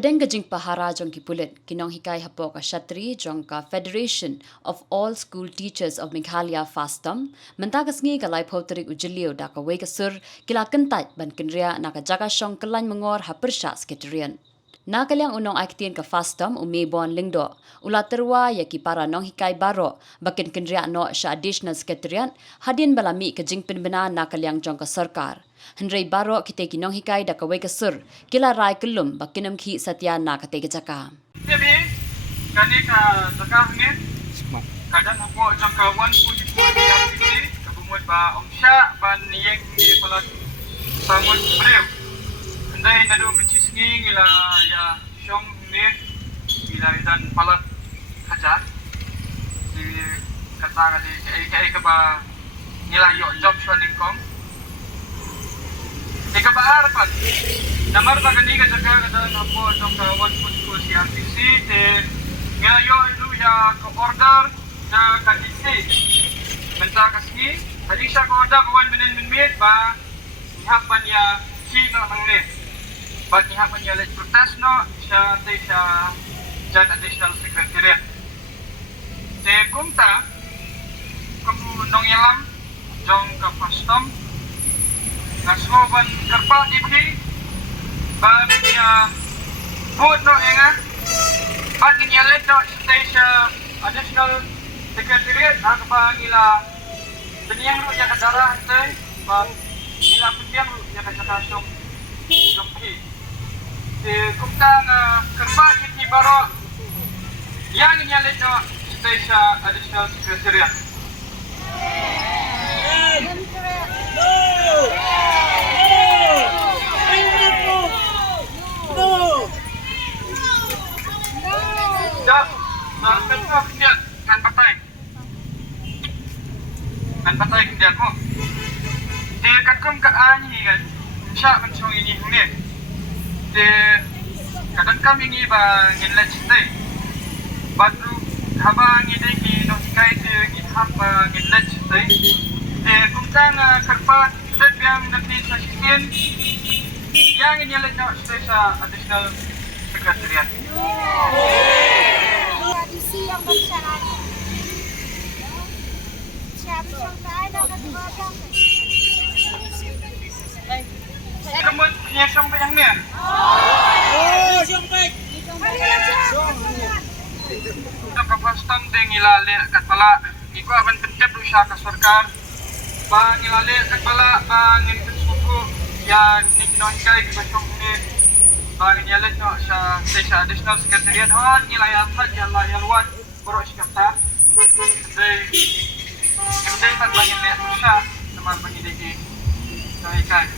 Apedeng gajing pahara jong kipulit kinong hikai hapok ka Shatri jong ka Federation of All School Teachers of Meghalaya Fastom mentagas ngi kalai potrik ujilio da ka wegasur kila Kyntait ban Kynriah na ka Jaka shong kelany mengor hapersha sekretarian. Na kalyang unong aktin ka Fastom umebon lingdo ula terwa ya ki para nong hikai baro bakin Kynriah no sha additional sekretarian hadin balami ka jingpin bena na kalyang jong ka sarkar. Henry baro kite kinong hikai da kawai kasur kila rai kelum bakinam ki satya na kate Jaka. Jadi kani ka Jaka ni kadang aku jong ka 1.4 RPC kabumut ba omsya ban yeng ni palat samut brew. Andai nadu mencisngi ngila ya syong ni ngila dan palat kajar di kata kali kai ka ba ngila yo job shwaning kong. Ika baar pat. Namar ba kani ka Jaka kadang ako jong ka 1.4 RPC te ngayon lu ya ka order na kadisi. Menta kasni hali siya ko order ko 1 minute ba ihapan ya sino nang ni. Ba ihapan ya let protest no siya te siya jan additional secretary. Te kumta kung nong yalam jong ka Fastom Nasmoban kerpa ipi ban ya boot no enga ban niya let no station additional secretariat ang pangila penyang ru ya kadara hante ban ila penyang ru ya kasakasong jompi de kumtang kerpa ipi baro yang niya let no station additional secretariat kan patay dia mo dia kakum ka ani kan siya man song ini hune de kadang kami ni ba ngilat stay badru haba ngi de ki no kai de ki haba ngilat stay de kumtang karpa dat yang nanti sa sikin yang ngilat no stay sa additional secretariat tradisi yang bersyarat. Kemud punya song yang ni. Song baik. Kita ke Fastom deng ilale kat pala. Iku aban pentep lu sya ka sarkar. Ba ilale kat pala ba ngin suku ya ni kinong kai ki song ni. Ba ngilale no sya additional secretariat hon ilaya fat ya la yalwan boro sikata. Kemudian pat bagi lihat siya teman bagi diki kai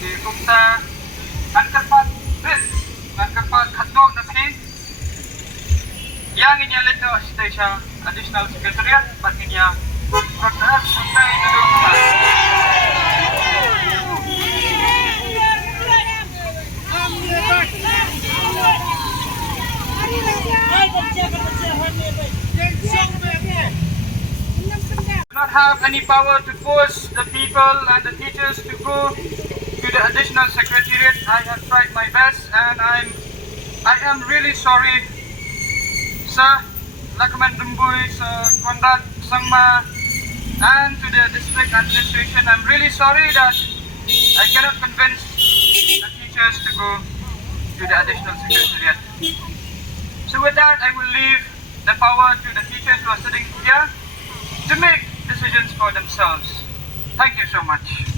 di kumta angkapat bit angkapat hotdog na pi yang ini leto station additional secretariat bagi niya protest sampai gedung not have any power to force the people and the teachers to go to the additional secretariat. I have tried my best and I am really sorry sa Lakaman Dumbuy, sa Kondat Sangma and to the district administration. I'm really sorry that I cannot convince the teachers to go to the additional secretariat. So with that I will leave the power to the teachers who are sitting here to make decisions for themselves. Thank you so much.